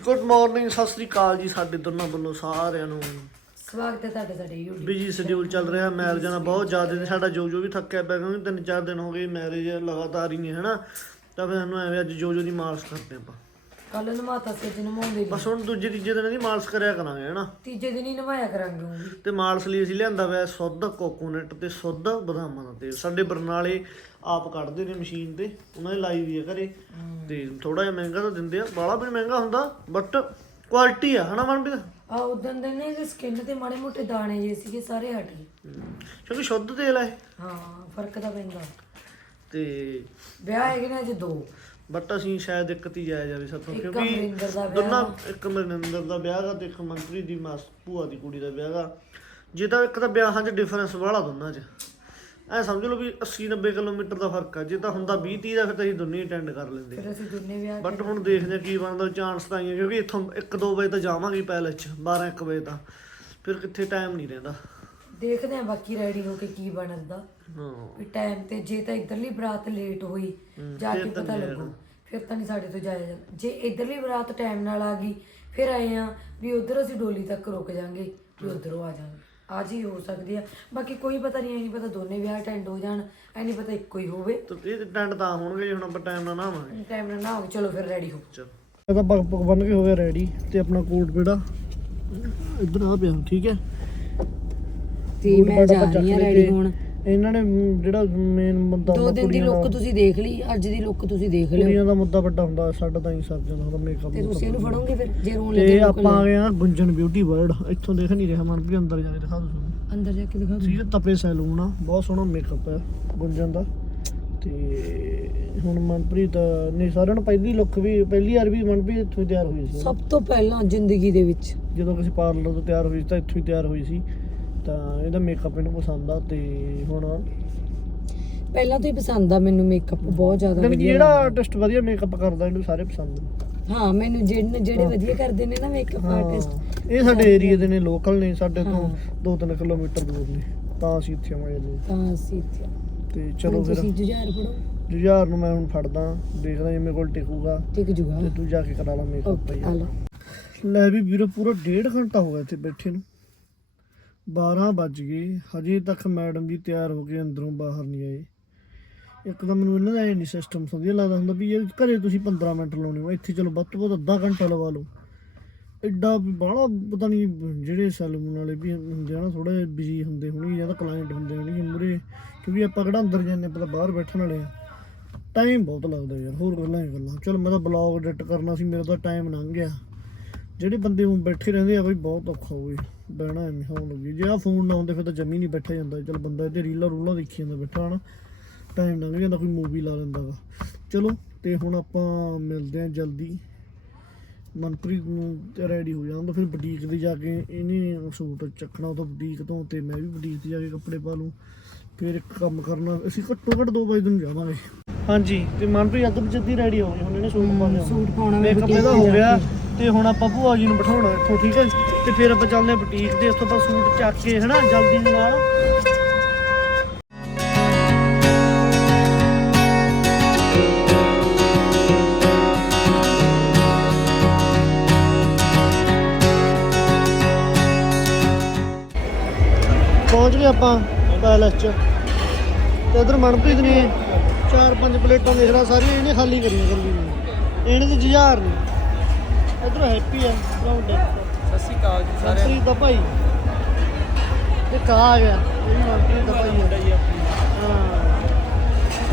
Good morning Sat Sri ਅਕਾਲ ਜੀ ਸਾਡੇ ਦੋਨਾਂ ਵੱਲੋਂ ਸਾਰਿਆਂ ਨੂੰ। ਸਵਾਗਤ ਹੈ ਤੁਹਾਡੇ ਸਾਡੇ YouTube ਬਿਜ਼ੀ ਸ਼ਡਿਊਲ ਚੱਲ ਰਿਹਾ ਮੈਰਿਜਾਂ ਦਾ ਬਹੁਤ ਜ਼ਿਆਦਾ ਨੇ ਸਾਡਾ ਜੋ ਜੋ ਵੀ ਥੱਕਿਆ ਪਿਆ ਕਿਉਂਕਿ ਤਿੰਨ ਚਾਰ ਦਿਨ ਹੋ ਗਏ ਮੈਰਿਜ ਲਗਾਤਾਰ ਹੀ ਨੇ ਹਨਾ? ਤਾਂ ਫਿਰ ਸਾਨੂੰ ਐਵੇਂ ਅੱਜ ਜੋ ਜੋ ਦੀ ਮਾਲਸ਼ ਕਰਦੇ ਆਪਾਂ। ਕੱਲ ਨਵਾਤਾ ਸੀ ਅੱਜ ਨਵਾਉਂਦੇ ਬਸ ਹੁਣ ਦੂਜੇ ਤੀਜੇ ਦਿਨ ਦੀ ਮਾਲਸ਼ ਕਰਿਆ ਕਰਾਂਗੇ ਹਨਾ? ਤੀਜੇ ਦਿਨ ਹੀ ਨਵਾਇਆ ਕਰਾਂਗੇ ਉਹ ਵੀ। ਤੇ ਮਾਲਸ਼ ਲਈ ਅਸੀਂ ਲਿਆਂਦਾ ਹੋਇਆ ਸੁੱਧ ਕੋਕੋਨਟ ਤੇ ਸੁੱਧ ਬਦਾਮਾਂ ਦਾ ਤੇਲ। ਸਾਡੇ ਬਰਨਾਲੇ ਆਪ ਕੱਢਦੇ ਨੇ ਮਸ਼ੀਨ ਤੇ ਉਹਨਾਂ ਨੇ ਲਾਈ ਵੀ ਆ ਘਰੇ। ਤੇ ਥੋੜਾ ਜਿਹਾ ਮਹਿੰਗਾ ਤਾਂ ਦਿੰਦੇ ਆ ਬਾਲਾ ਵੀ ਨੀ ਮਹਿੰਗਾ ਹੁੰਦਾ ਬਟ ਕੁਆਲਿਟੀ ਆ ਹਨਾ ਮਨਪ੍ਰੀਤ? ਆ ਉਦੋਂ ਦੇ ਨੇ ਇਹਦੇ ਸਕਿਨ ਤੇ ਮਾੜੇ ਮੋਟੇ ਦਾਣੇ ਜੇ ਸੀਗੇ ਸਾਰੇ ਹਟ ਗਏ। ਹਮ, ਕਿਉਂਕਿ ਸ਼ੁੱਧ ਤੇਲ ਹੈ ਹਾਂ ਫ਼ਰਕ ਤਾਂ ਪੈਂਦਾ। ਤੇ ਵਿਆਹ ਹੈਗੇ ਨੇ ਅੱਜ ਦੋ। ਬਟ ਅਸੀਂ ਸ਼ਾਇਦ ਇੱਕ ਤੀ ਜਾਇਆ ਜਾਵੇ ਇੱਕ ਕਿਉਂਕਿ ਅਮਰਿੰਦਰ ਦਾ ਵਿਆਹ ਦੋਨਾਂ ਇੱਕ ਮਨਿੰਦਰ ਦਾ ਵਿਆਹ ਗਾ ਤੇ ਇੱਕ ਮੰਤਰੀ ਦੀ ਮਾਸ ਭੂਆ ਦੀ ਕੁੜੀ ਦਾ ਵਿਆਹ ਗਾ। ਜੇ ਤਾਂ ਇੱਕ ਤਾਂ ਵਿਆਹਾਂ 'ਚ ਡਿਫਰੈਂਸ ਵਾਲਾ ਦੋਨਾਂ 'ਚ। ਐ ਸਮਝ ਲਓ ਵੀ 80 90 ਕਿਲੋਮੀਟਰ ਦਾ ਫ਼ਰਕ ਆ ਜੇ ਤਾਂ ਹੁੰਦਾ 20 30 ਦਾ ਫਿਰ ਤਾਂ ਅਸੀਂ ਦੋਨੇ ਅਟੈਂਡ ਕਰ ਲੈਂਦੇ ਫਿਰ ਅਸੀਂ ਦੋਨੇ ਵਿਆਹ ਬਟ ਹੁਣ ਦੇਖਦੇ ਹਾਂ ਕੀ ਬਣਦਾ ਚਾਂਸ ਤਾਂ ਹੀ ਆ ਕਿਉਂਕਿ ਇੱਥੋਂ 1-2 ਵਜੇ ਤਾਂ ਜਾਵਾਂਗੇ ਪੈਲਸ 'ਚ 12-1 ਵਜੇ ਤਾਂ। ਫਿਰ ਕਿੱਥੇ ਟਾਈਮ ਨਹੀਂ ਰਹਿੰਦਾ। ਦੇਖਦੇ ਆ ਬਾਕੀ ਰੈਡੀ ਹੋ ਕੇ ਕੀ ਬਣਦਾ। ਹਾਂ ਵੀ ਟਾਈਮ ਤੇ ਜੇ ਤਾਂ ਇਧਰਲੀ ਬਰਾਤ ਲੇਟ ਹੋਈ ਜਾ ਕੇ ਪਤਾ ਲੱਗੂ। ਫਿਰ ਤਾਂ ਨਹੀਂ ਸਾਡੇ ਤੋਂ ਜਾਇਆ ਜਾਂਦਾ। ਜੇ ਇਧਰਲੀ ਬਰਾਤ ਟਾਈਮ ਨਾਲ ਆ ਗਈ ਫਿਰ ਆਏ ਆ ਵੀ ਉਧਰ ਅਸੀਂ ਡੋਲੀ ਤੱਕ ਰੁਕ ਜਾਾਂਗੇ ਵੀ ਉਧਰੋਂ ਆ ਜਾਾਂਗੇ। ਅੱਜ ਹੀ ਹੋ ਸਕਦੀ ਆ। ਬਾਕੀ ਕੋਈ ਪਤਾ ਨਹੀਂ ਐ ਨਹੀਂ ਪਤਾ ਦੋਨੇ ਵਿਆਹ ਅਟੈਂਡ ਹੋ ਜਾਣ ਐ ਨਹੀਂ ਪਤਾ ਇੱਕੋ ਹੀ ਹੋਵੇ। ਤਾਂ ਇਹ ਟੈਂਡ ਤਾਂ ਹੋਣਗੇ ਜੇ ਹੁਣ ਆਪਾਂ ਟਾਈਮ ਨਾਲ ਨਾ ਆਵਾਂਗੇ ਟਾਈਮ ਨਾਲ ਨਾ ਹੋਵੇ ਚਲੋ ਫਿਰ ਰੈਡੀ ਹੋ। ਚਲ। ਇਹ ਤਾਂ ਪੱਗ ਪੁੱਗ ਬੰਨ ਕੇ ਹੋ ਗਿਆ ਰੈਡੀ ਤੇ ਆਪਣਾ ਕੋਟ ਜਿਹੜਾ ਇੱਧਰ ਆ ਪਿਆ ਠੀਕ ਹੈ? ਤੇ ਮੈਂ ਜਾ ਰਹੀ ਆ ਲਏ ਰੈਡੀ ਹੋਣ। ਇਹਨਾਂ ਨੇ ਮ, ਜਿਹੜਾ ਮੇਨ ਮੁੱਦਾ ਦੋ ਹੁੰਦਾ ਦਿਨ ਦੀ ਕੁੜੀਆਂ ਲੁੱਕ ਦਾ ਤੁਸੀਂ ਦੇਖ ਲਈ ਅੱਜ ਦੀ ਲੁੱਕ ਤੁਸੀਂ ਦੇਖ ਲਿਓ। ਕੁੜੀਆਂ ਦਾ ਮੁੱਦਾ ਵੱਡਾ ਹੁੰਦਾ ਸਾਡਾ ਤਾਂ ਹੀ ਸਰ ਜਾਂਦਾ ਹੁੰਦਾ ਮੇਕਅਪ ਤੇ ਤੁਸੀਂ ਇਹਨੂੰ ਫੜੋਗੇ ਫਿਰ ਜੇ ਰੋਣ ਲੱਗੇ ਤੇ ਆਪਾਂ ਆ ਗਏ ਆ ਗੁੰਜਨ ਬਿਊਟੀ ਵਰਲਡ ਇੱਥੋਂ ਦੇਖ ਨਹੀਂ ਰਿਹਾ ਮਨਪ੍ਰੀਤ ਅੰਦਰ ਜਾ ਕੇ ਦਿਖਾ ਦੋ ਤੁਹਾਨੂੰ ਅੰਦਰ ਜਾ ਕੇ ਦਿਖਾ ਦਿਓ। ਹੈ ਤਪੇ ਸੈਲੂਨ ਆ ਬਹੁਤ ਸੋਹਣਾ ਮੇਕਅਪ ਹੈ ਗੁੰਜਨ ਦਾ। ਤੇ ਹੁਣ ਮਨਪ੍ਰੀਤ ਨੇ ਸਾਰਿਆਂ ਨੂੰ ਪਹਿਲੀ ਲੁੱਕ ਵੀ ਪਹਿਲੀ ਵਾਰ ਵੀ ਮਨਪ੍ਰੀਤ ਇੱਥੋਂ ਹੀ ਤਿਆਰ ਹੋਈ ਸੀ। ਸਭ ਤੋਂ ਪਹਿਲਾਂ ਜ਼ਿੰਦਗੀ ਦੇ ਵਿੱਚ। ਜਦੋਂ ਕਿਸੇ ਪਾਰਲਰ ਤੋਂ ਤਿਆਰ ਹੋਈ ਸੀ ਤਾਂ ਇੱਥੋਂ ਹੀ ਤਿਆਰ ਹੋਈ ਸੀ। ਤਾਂ ਇਹਦਾ ਮੇਕਅਪ ਇਹਨੂੰ ਪਸੰਦ ਆ ਤੇ ਹੁਣ ਪਹਿਲਾਂ ਤੋਂ ਹੀ ਪਸੰਦ ਆ ਮੈਨੂੰ ਮੇਕਅਪ ਬਹੁਤ ਜ਼ਿਆਦਾ ਯਾਨੀ ਕਿ ਵਧੀਆ। ਜਿਹੜਾ ਆਰਟਿਸਟ ਵਧੀਆ ਮੇਕਅਪ ਕਰਦਾ ਇਹਨੂੰ ਸਾਰੇ ਪਸੰਦ ਨੇ। ਹਾਂ ਮੈਨੂੰ ਜਿਹੜੇ ਜਿਹੜੇ ਵਧੀਆ ਕਰਦੇ ਨੇ ਨਾ ਮੇਕਅਪ ਆਰਟਿਸਟ ਹਾਂ, ਇਹ ਸਾਡੇ ਏਰੀਆ ਦੇ ਨੇ ਲੋਕਲ ਨੇ ਸਾਡੇ ਤੋਂ ਹਾਂ। 2-3 ਕਿਲੋਮੀਟਰ ਦੂਰ ਨੇ। ਤਾਂ ਅਸੀਂ ਇੱਥੇ ਆਵਾਂਗੇ ਜੀ ਤਾਂ ਅਸੀਂ ਇੱਥੇ ਤੇ ਚਲੋ ਫਿਰ। ਤੁਸੀਂ ਜੁਝਾਰ ਫੜੋ ਜੁਝਾਰ ਨੂੰ ਮੈਂ ਹੁਣ ਫੜਦਾ ਦੇਖਦਾ ਜੇ ਮੇਰੇ ਕੋਲ ਟਿਕੂਗਾ। ਟਿਕ ਜੂਗਾ। ਤੇ ਤੂੰ ਜਾ ਕੇ ਕਰਾ ਲਾ ਮੇਕਅਪ ਓਕੇ ਭਾਈ। ਆ ਲਓ। ਲੈ ਵੀ ਵੀਰੋ ਪੂਰਾ ਡੇਢ ਘੰਟਾ ਹੋ ਗਿਆ ਇੱਥੇ ਬੈਠੇ ਨੂੰ। 12 ਵੱਜ ਗਏ। ਹਜੇ ਤੱਕ ਮੈਡਮ ਜੀ ਤਿਆਰ ਹੋ ਕੇ ਅੰਦਰੋਂ ਬਾਹਰ ਨਹੀਂ ਆਏ। ਇੱਕ ਤਾਂ ਮੈਨੂੰ ਇਹਨਾਂ ਦਾ ਇਹ ਨਹੀਂ ਸਿਸਟਮ ਸਮਝਿਆ ਲੱਗਦਾ ਹੁੰਦਾ ਵੀ ਇਹ ਘਰੇ ਤੁਸੀਂ 15 ਮਿੰਟ ਲਾਉਣੇ ਹੋ। ਇੱਥੇ ਚਲੋ ਵੱਧ ਤੋਂ ਵੱਧ ਅੱਧਾ ਘੰਟਾ ਲਵਾ ਲਓ। ਐਡਾ ਵੀ ਬਾਹਲਾ ਪਤਾ ਨਹੀਂ ਜਿਹੜੇ ਸੈਲੂਨ ਵਾਲੇ ਵੀ ਹੁੰਦੇ ਆ ਨਾ ਥੋੜੇ ਬਿਜ਼ੀ ਹੁੰਦੇ ਹੋਣਗੇ ਜਾਂ ਤਾਂ ਕਲਾਇੰਟ ਹੁੰਦੇ ਹੋਣਗੇ ਮੁਰੇ ਕਿਉਂਕਿ ਆਪਾਂ ਕਿਹੜਾ ਅੰਦਰ ਜਾਂਦੇ ਆਪਾਂ ਤਾਂ ਬਾਹਰ ਬੈਠਣ ਵਾਲੇ ਆ। ਟਾਈਮ ਬਹੁਤ ਲੱਗਦਾ ਯਾਰ, ਹੋਰ ਗੱਲਾਂ ਹੀ ਗੱਲਾਂ। ਚਲ ਮੈਂ ਤਾਂ ਬਲੌਗ ਐਡਿਟ ਕਰਨਾ ਸੀ, ਮੇਰਾ ਤਾਂ ਟਾਈਮ ਲੰਘ ਗਿਆ। ਜਿਹੜੇ ਬੰਦੇ ਹੁਣ ਬੈਠੇ ਰਹਿੰਦੇ ਆ ਬਈ, ਬਹੁਤ ਔਖਾ ਹੋਵੇ। ਬਹਿਣਾ ਐਵੇਂ ਹੋਣ ਲੱਗੀ। ਜੇ ਆ ਫੋਨ ਨਾ ਹੁੰਦੇ ਫਿਰ ਤਾਂ ਜਮੀ ਨਹੀਂ ਬੈਠਾ ਜਾਂਦਾ। ਚਲ ਬੰਦਾ ਇਹਦੇ ਰੀਲਾਂ ਰੂਲਾਂ ਦੇਖੀ ਜਾਂਦਾ ਬੈਠਾ ਹਨਾ? ਟਾਈਮ ਲੰਘ ਜਾਂਦਾ ਕੋਈ ਮੂਵੀ ਲਾ ਲੈਂਦਾ ਵਾ ਚਲੋ ਤੇ ਹੁਣ ਆਪਾਂ ਮਿਲਦੇ ਆ ਜਲਦੀ। ਮਨਪ੍ਰੀਤ ਨੂੰ ਤੇ ਰੈਡੀ ਹੋ ਜਾਂਦਾ ਫਿਰ ਬੁਟੀਕ ਤੇ ਜਾ ਕੇ ਇਹਨੇ ਸੂਟ ਚੱਕਣਾ ਉਹ ਬੁਟੀਕ ਤੋਂ ਤੇ ਮੈਂ ਵੀ ਬੁਟੀਕ ਤੇ ਜਾ ਕੇ ਕੱਪੜੇ ਪਾ ਲੂੰ। ਫਿਰ ਇੱਕ ਕੰਮ ਕਰਨਾ ਅਸੀਂ ਘੱਟੋ ਘੱਟ 2 ਵਜੇ ਨੂੰ ਜਾਵਾਂਗੇ। ਹਾਂਜੀ ਤੇ ਮਨਪ੍ਰੀਤ ਅੱਧ ਜੱਦੀ ਰੈਡੀ ਹੋ ਗਈ ਹੁਣ ਇਹਨੇ ਸੂਟ ਪਾ ਲਿਆ। ਸੂਟ ਪਾਉਣਾ ਮੇਕਅਪ ਇਹਦਾ ਹੋ ਗਿਆ। ਤੇ ਹੁਣ ਆਪਾਂ ਭੂਆ ਜੀ ਨੂੰ ਬਿਠਾਉਣਾ ਇੱਥੋਂ, ਠੀਕ ਹੈ ਤੇ ਫਿਰ ਆਪਾਂ ਚੱਲਦੇ ਹਾਂ ਬੁਟੀਕ ਤੇ ਤੋਂ ਆਪਾਂ ਸੂਟ ਚੱਕ ਕੇ, ਹਨਾ, ਜਲਦੀ ਦੇ ਨਾਲ। ਪਹੁੰਚ ਗਏ ਆਪਾਂ ਪੈਲਸ ਚ। ਤੇ ਉਧਰ ਮਨਪ੍ਰੀਤ ਨੇ ਚਾਰ ਪੰਜ ਪਲੇਟਾਂ ਦੇਖ ਲਾ ਸਾਰੀਆਂ ਇਹਨੇ ਖਾਲੀ ਕਰੀਆਂ ਗੱਲੀ ਨੇ ਇਹਨੇ ਤੇ ਜੁਝਾਰ ਨੇ। ਇਧਰ ਹੈਪੀ ਆ ਲਾਉਂਦੇ ਸਤਿ ਸ਼੍ਰੀ ਅਕਾਲ ਜੀ ਸਾਰਿਆਂ ਮਨਪ੍ਰੀਤ ਦਾ ਭਾਈ। ਤੇ ਕਾ ਆ ਗਿਆ ਇਹ ਵੀ ਮਨਪ੍ਰੀਤ ਦਾ ਭਾਈ ਜੀ ਆਪਣੀ। ਹਾਂ।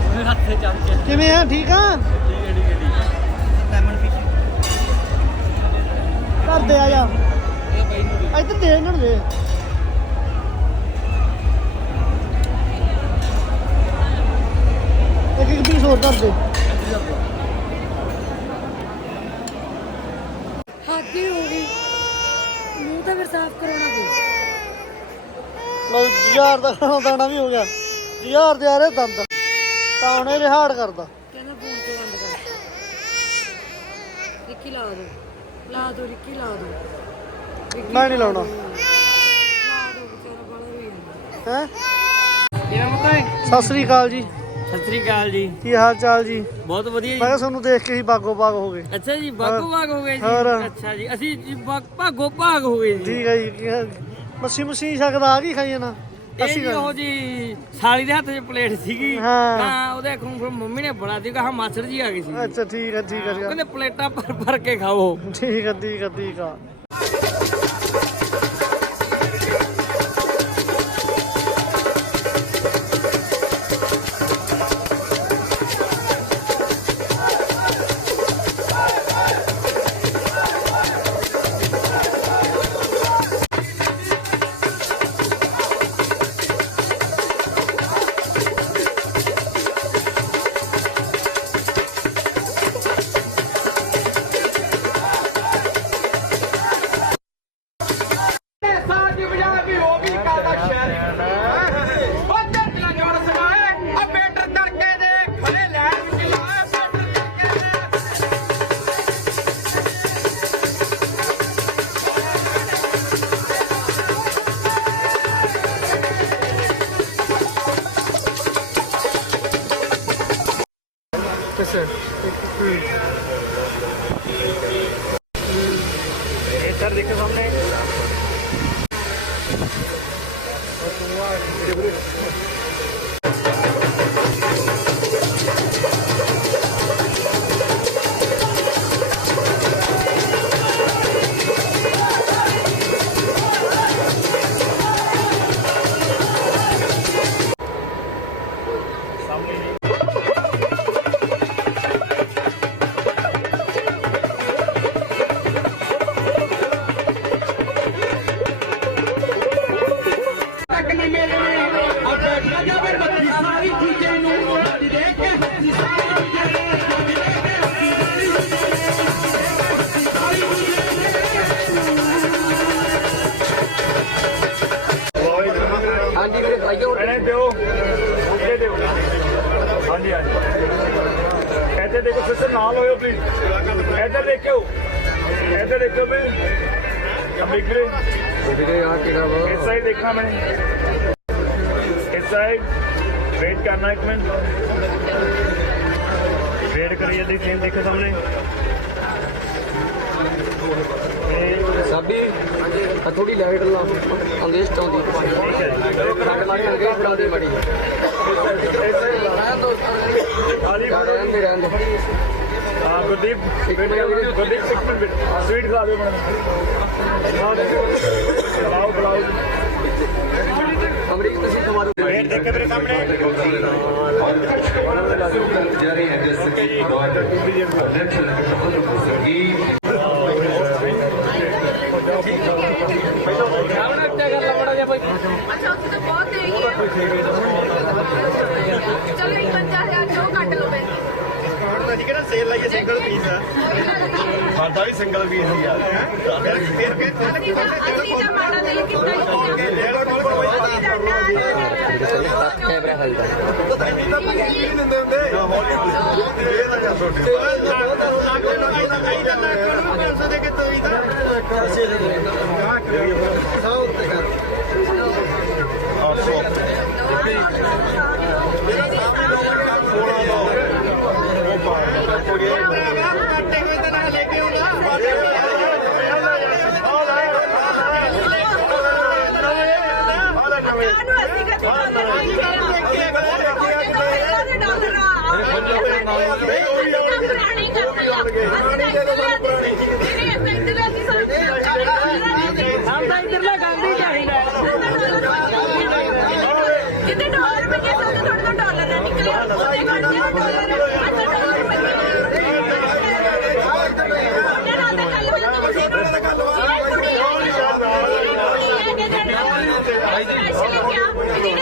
ਮੇਰੇ ਹੱਥੇ ਚੱਲ ਕੇ। ਕਿਵੇਂ ਆ ਠੀਕ ਆ? ਠੀਕ ਹੈ ਠੀਕ ਹੈ ਠੀਕ ਹੈ। ਲੈਮਨ ਫਿਸ਼ ਘਰ ਦੇ ਆ ਜਾ। ਇਹ ਬਾਈ ਨੂੰ ਇੱਧਰ ਦੇ ਇਹਨਾਂ ਨੂੰ ਦੇ। ਇੱਕ ਇੱਕ ਪੀਸ ਹੋਰ ਧਰ ਦੇ ਹੋ ਗਈ ਮੂੰਹ ਤਾਂ ਫਿਰ ਸਾਫ਼ ਕਰਾਉਣਾ ਪਊ ਲਓ ਜੁਝਾਰ ਦਾ ਖਾਣਾ ਦਾਣਾ ਵੀ ਹੋ ਗਿਆ। ਜੁਝਾਰ ਦੇ ਆ ਰਹੇ ਦੰਦ। ਤਾਂ ਹੁਣ ਇਹ ਰਿਹਾੜ ਕਰਦਾ। ਕਹਿੰਦਾ ਫੋਨ ਤੋਂ ਬੰਦ ਕਰ? ਰਿੱਕੀ ਲਾ ਦੋ ਲਾ ਦੋ ਰਿੱਕੀ ਲਾ ਦੋ ਰਿੱਕੀ ਮੈਂ ਨਹੀਂ ਲਾਉਣਾ। ਲਾ ਦੋ ਵਿਚਾਰਾ ਬੜਾ ਹੋਈ ਜਾਂਦਾ। ਹੈ? ਇਹਨਾਂ ਨੂੰ ਤਾਂ ਸਤਿ ਸ੍ਰੀ ਅਕਾਲ ਜੀ। ਸਤਿ ਸ੍ਰੀ ਅਕਾਲ ਜੀ। ਕੀ ਹਾਲ ਚਾਲ ਜੀ? ਬਹੁਤ ਵਧੀਆ ਮੈਂ ਕਿਹਾ ਤੁਹਾਨੂੰ ਦੇਖ ਕੇ ਹੀ ਬਾਗੋ ਬਾਗ ਹੋ ਗਏ। ਅੱਛਾ ਜੀ ਬਾਗੋ ਬਾਗ ਹੋ ਗਏ। ਜੀ? ਅੱਛਾ ਜੀ ਅਸੀਂ ਜੀ ਬਾਗ- ਭਾਗੋ ਭਾਗ ਹੋ ਗਏ ਜੀ। ਠੀਕ ਹੈ ਜੀ ਮੱਛੀ ਮੁੱਛੀ ਸਕਦਾ ਆ ਗਈ ਖਾਈ ਜਾਣਾ। ਇਹ ਅਸੀਂ ਜੀ ਉਹ ਜੀ ਸਾਲੀ ਦੇ ਹੱਥ 'ਚ ਪਲੇਟ ਸੀਗੀ। ਹਾਂ। ਉਹਦੇ ਕੋਲ ਫਿਰ ਮੰਮੀ ਨੇ ਬਣਾ ਦਿੱਤੀ ਕਹਾ ਮਾਸੜ ਜੀ ਆ ਗਏ ਸੀ। ਅੱਛਾ ਠੀਕ ਹੈ ਠੀਕ ਹੈ ਠੀਕ ਹੈ। ਕਹਿੰਦੇ ਪਲੇਟਾਂ ਭਰ ਭਰ ਕੇ ਖਾਓ। ਠੀਕ ਹੈ ਠੀਕ ਹੈ ਠੀਕ ਆ ਤੱਕ ਭਾਈਓ ਇਹਨੇ ਦਿਓ। ਉੱਤੇ ਦਿਓ। ਹਾਂਜੀ ਹਾਂਜੀ। ਇੱਧਰ ਦੇਖੋ ਸਿਸਟਰ ਨਾਲ ਹੋਇਓ ਪਲੀਜ਼ ਇੱਧਰ ਦੇਖਿਓ। ਇੱਧਰ ਦੇਖਿਓ ਵੀ। ਬਿਗਰੇ ਵੀਰੇ ਆ ਕਿਹੜਾ ਵਾ? ਇਸ ਸਾਈਡ ਦੇਖਣਾ ਮੈਨੇ ਇਸ ਸਾਈਡ। ਵੇਟ ਕਰਨਾ ਇੱਕ ਮਿੰਟ। ਵੇਟ ਕਰੀ ਜਦੀ ਸੇਮ ਦੇਖੋ ਸਾਹਮਣੇ। ਸਾਬੀ ਆ ਥੋੜੀ ਲਾਈਟ ਲਾ ਗਏ ਫੜਾ ਦੇ। ਮੜੀ ਖਾਲੀ ਫੜੋ ਰਹਿੰਦੇ ਰਹਿੰਦੇ ਹਾਂ ਗੁਰਦੀਪ ਵੇਟ ਕਰੋ ਗੁਰਦੀਪ ਇੱਕ ਮਿੰਟ ਸਵੀਟ ਖਿਲਾ ਦਿਓ ਮੈਨੂੰ ਬੁਲਾਓ ਬੁਲਾਓ ਅਮਰੀਕ ਤੁਸੀਂ ਤੁਹਾਡੇ ਵੇਟ ਦੇਖ ਕੇ ਮੇਰੇ ਸਾਹਮਣੇ ਜਾਰੀ ਹੈ ਜਿਸ ਦੀ ਦੌਰ ਇਲੈਕਸ਼ਨ ਦੀ ਅੱਛਾ ਉੱਥੇ ਤਾਂ ਬਹੁਤ ਦੇਗੀ ਚਲੋ ਇੱਕ 5000 ਜੋ ਕੱਟ ਲਓ ਬਈ ਹੁਣ ਤਾਂ ਅਸੀਂ ਕਿਹੜਾ ਸੇਲ ਲਾਈਏ ਸਿੰਗਲ ਪੀਸ ਆ। ਸਾਡਾ ਵੀ ਸਿੰਗਲ ਪੀਸ ਹੀ ਆ। ਫਿਰ ਕੇ ਅਸੀਂ ਤਾਂ ਅਸੀਂ ਤਾਂ ਮਾੜਾ ਦਿਲ ਕੀਤਾ ਹੀ ਨਹੀਂ ਕੈਮਰਾ ਹਲਦਾ ਕਾਹਨੂੰ ਅਸੀਂ ਕਦੇ ਡਾਲਰ ਨਹੀਂ ਡਾਲਰ ਪੁਰਾਣੀ ਕਰਦੇ ਆ ਇੱਧਰਲੇ ਅਸੀਂ ਸਾਡਾ ਇੱਧਰਲਾ ਗਾਂਧੀ ਚਾਹੀਦਾ ਜਿੱਤੇ ਡਾਲਰ ਮੰਗੇ ਸਾਨੂੰ ਥੋੜਾ ਜਿਹਾ ਡਾਲਰ ਨਾ ਨਿਕਲੇ ਉਹਦੇ ਕਰਦੇ ਆ ਡਾਲਰ ਅੱਛਾ ਡਾਲਰ ਮੰਗੇ ਉਹਨੇ ਨਾਲ ਤਾਂ ਗੱਲ ਹੋਈ ਤਾਂ ਤੁਸੀਂ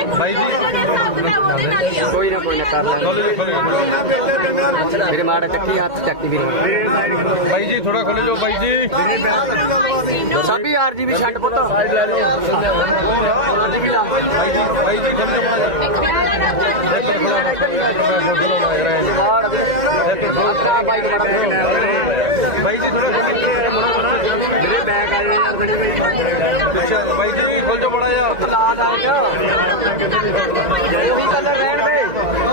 ਭਾਈ ਜੀ ਕੋਈ ਨਾ ਕੋਈ ਨਾ ਕਰ ਮੇਰੇ ਮਾੜਾ ਚੱਕੀ ਹੱਥ ਚੱਕੀ ਬਾਈ ਜੀ ਥੋੜਾ ਖੋਲੇ ਜੋ ਬਾਈ ਜੀ। ਸਾਬੀ ਆਰਜੀਬੀ ਛੱਡ ਪੁੱਤ। ਸਾਈਡ ਲੈ ਲਓ ਆਰਜੀਬੀ ਲਾ ਬਾਈ ਜੀ ਖੋਲੇ ਬਾਈ ਜੀ ਥੋੜਾ ਮੇਰੇ ਬੈਗ ਆਏ ਯਾਰ ਬੜੇ ਅੱਛਾ ਬਾਈ ਜੀ ਖੋਲ ਜੋ ਬੜਾ ਜਾ ਲਾ ਲਾ ਉਹੀ ਕਲਰ ਰਹਿਣ ਦੇ।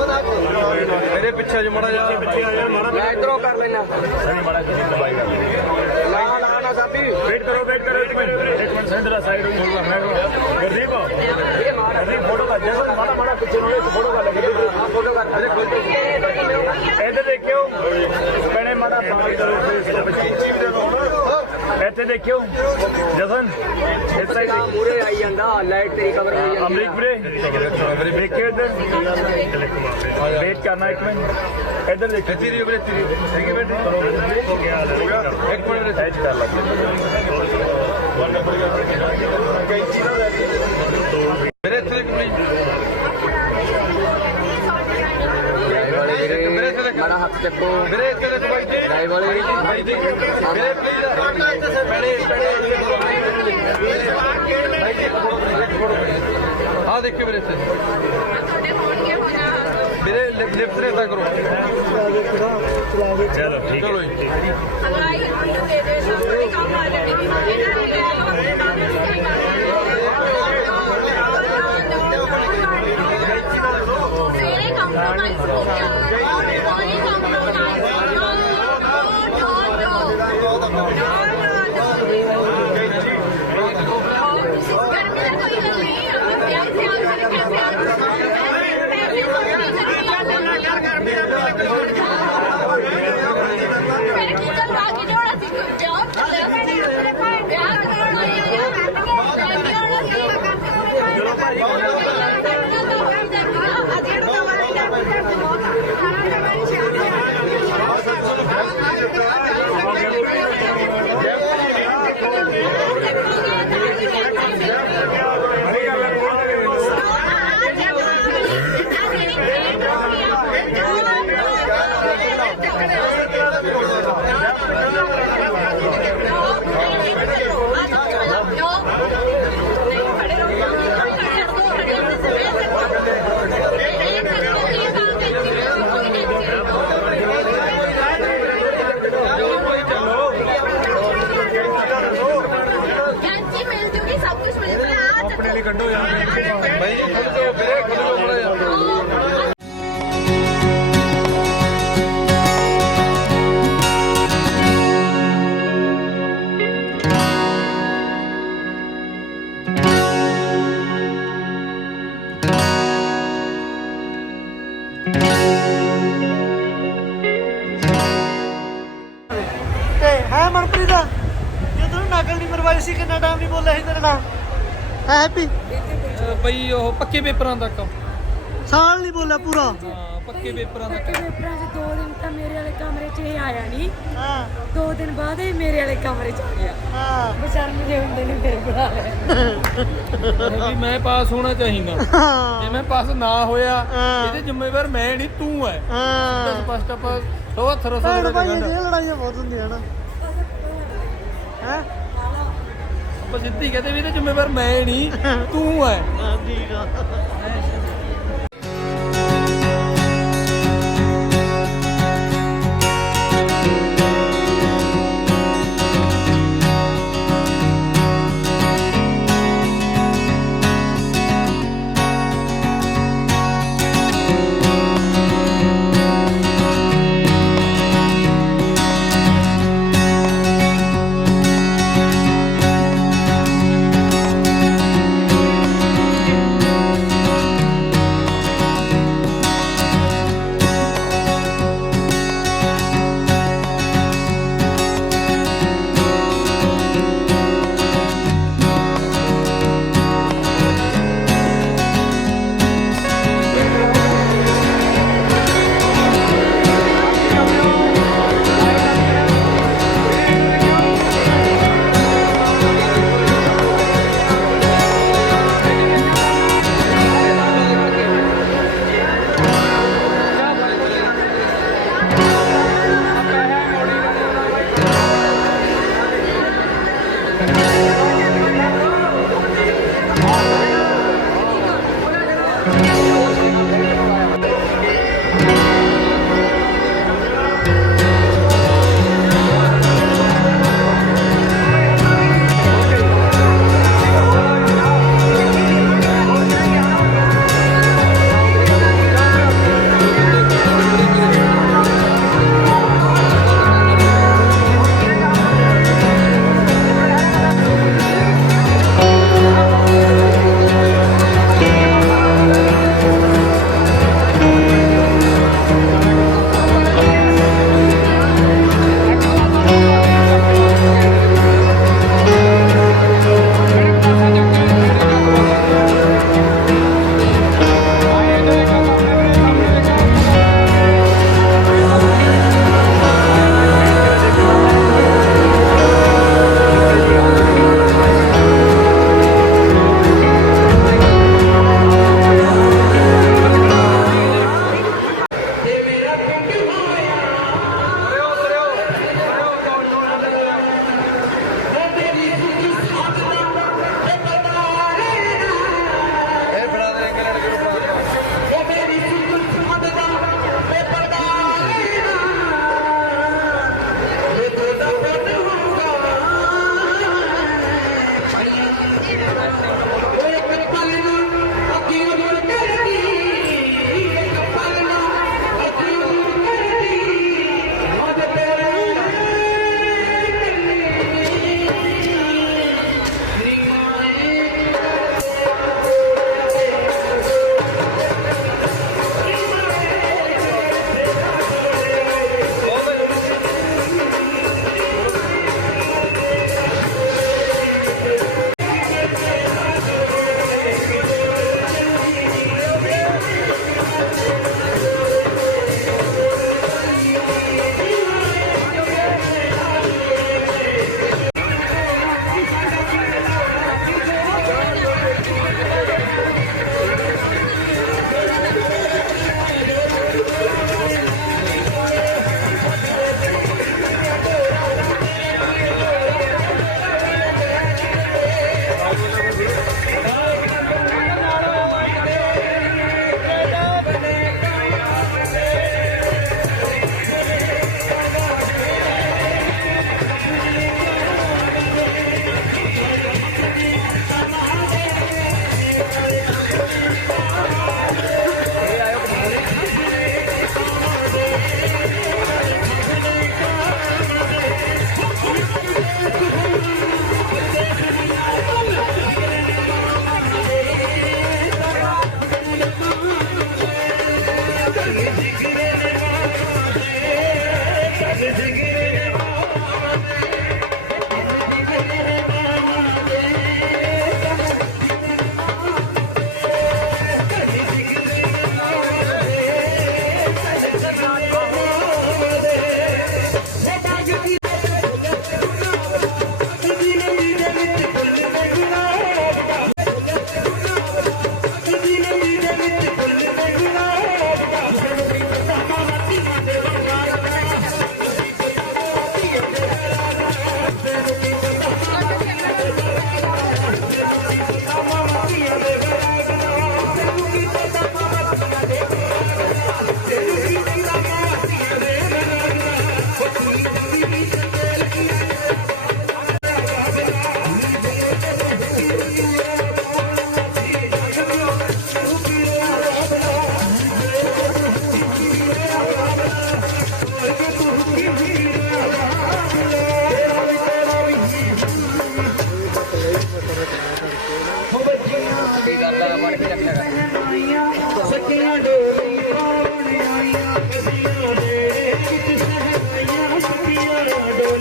ਮੇਰੇ ਪਿੱਛੇ ਜੋ ਮੜਾ ਜਾ ਪਿੱਛੇ ਆ ਜਾ ਮਾੜਾ ਮੈਂ ਇਧਰੋਂ ਕਰ ਲੈਣਾ ਸਹੀ ਮਾੜਾ ਜੀ ਦਵਾਈ ਕਰ ਲਾ ਲਾ ਨਾ ਸਾਬੀ। ਵੇਟ ਕਰੋ ਵੇਟ ਕਰੋ ਇੱਕ ਮਿੰਟ ਇੱਕ ਮਿੰਟ ਸੈਂਟਰ ਸਾਈਡ ਹੋ ਜਾਊਗਾ ਮੈਂ ਗੁਰਦੀਪ। ਗੁਰਦੀਪ ਫੋਟੋ ਕਰ ਜੈਸਾ ਮਾੜਾ ਮਾੜਾ ਪਿੱਛੇ ਨੂੰ ਇੱਕ ਫੋਟੋ ਕਰ ਲੱਗੇ ਫੋਟੋ ਕਰ ਅਰੇ ਖੋਲ ਦੇ ਇੱਧਰ ਦੇਖਿਓ ਭੈਣੇ ਮਾੜਾ ਬਾਲ ਕਰੋ ਫੇਸ ਦੇ ਵਿੱਚ ਇੱਥੇ ਦੇਖਿਓ ਜਸਨ ਇਸ ਸਾਈਡ ਮੂਰੇ ਆਈ ਜਾਂਦਾ ਲਾਈਟ ਤੇਰੀ ਕਵਰ ਹੋਈ ਜਾਂਦੀ ਅਮਰੀਕ ਵੀਰੇ ਦੇਖਿਓ ਇੱਧਰ ਵੇਟ ਕਰਨਾ ਇੱਕ ਮਿੰਟ ਇੱਧਰ ਦੇਖਿਓ ਤੇਰੀ ਵੀਰੇ ਤੇਰੀ ਠੀਕ ਹੈ ਬੇਟੇ ਹੋ ਗਿਆ ਇੱਕ ਮਿੰਟ ਐਚ ਕਰ ਲੱਗੇ ਮੇਰੇ ਇੱਥੇ ਇੱਕ ਪਲੀਜ਼ ਮੇਰੇ ਵੀਰੇ ਮਾੜਾ ਹੱਥ ਚੱਕੋ ਮੇਰੇ ਇੱਥੇ ਦੇਖੋ ਮੇਰੇ ਪਲੀਜ਼ ਬੜੇ ਬੜੇ ਹਾਂ ਦੇਖਿਓ ਮੇਰੇ ਇੱਥੇ ਤੁਹਾਡੇ ਹੋਣਗੇ ਹੁਣ ਮੇਰੇ ਲਿਫਟ ਨੇ ਤਾਂ ਕਰੋ ਚਲੋ ਠੀਕ ਚਲੋ ਜੀ ਹਲਵਾਈ ਨਕਲ ਨਹੀਂ ਮਰਵਾਈ ਸੀ ਕਿੰਨਾ ਟਾਈਮ ਨਹੀਂ ਬੋਲਿਆ ਸੀ ਤੇਰੇ ਨਾਲ? ਹੈ ਹੈਪੀ ਬਈ ਉਹ ਪੱਕੇ ਪੇਪਰਾਂ ਤੱਕ। ਸਾਲ ਨਹੀਂ ਬੋਲਿਆ ਪੂਰਾ। ਹਾਂ ਪੱਕੇ ਪੇਪਰਾਂ ਤੱਕ। ਪੱਕੇ ਪੇਪਰਾਂ 'ਚ ਦੋ ਦਿਨ ਤਾਂ ਮੇਰੇ ਵਾਲੇ ਕਮਰੇ 'ਚ ਇਹ ਆਇਆ ਨਹੀਂ ਹਾਂ। ਦੋ ਦਿਨ ਬਾਅਦ ਇਹ ਮੇਰੇ ਵਾਲੇ ਕਮਰੇ 'ਚ ਆ ਗਿਆ। ਹਾਂ। ਬਸ਼ਰਮ ਜੇ ਹੁੰਦੇ ਨੇ ਫਿਰ ਬੁਲਾ ਲਿਆ। ਵੀ ਮੈਂ ਪਾਸ ਹੋਣਾ ਚਾਹੀਦਾ। ਜੇ ਮੈਂ ਪਾਸ ਨਾ ਹੋਇਆ ਹਾਂ। ਇਹਦੇ ਜ਼ਿੰਮੇਵਾਰ ਮੈਂ ਨਹੀਂ ਤੂੰ ਹੈ। ਹਾਂ ਸਪਸ਼ਟ ਆਪਾਂ ਦੋ ਹੱਥ ਰਸਾ ਭੈਣ ਭਾਈ ਲੜਾਈਆਂ ਬਹੁਤ ਹੁੰਦੀਆਂ ਨਾ। ਹੈ? ਸਿੱਧੀ ਕਹਦੇ ਵੀ ਇਹਦੇ ਜ਼ਿੰਮੇਵਾਰ ਮੈਂ ਨਹੀਂ ਤੂੰ ਹੈ। ਹਾਂ ਠੀਕ ਆ।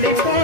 It's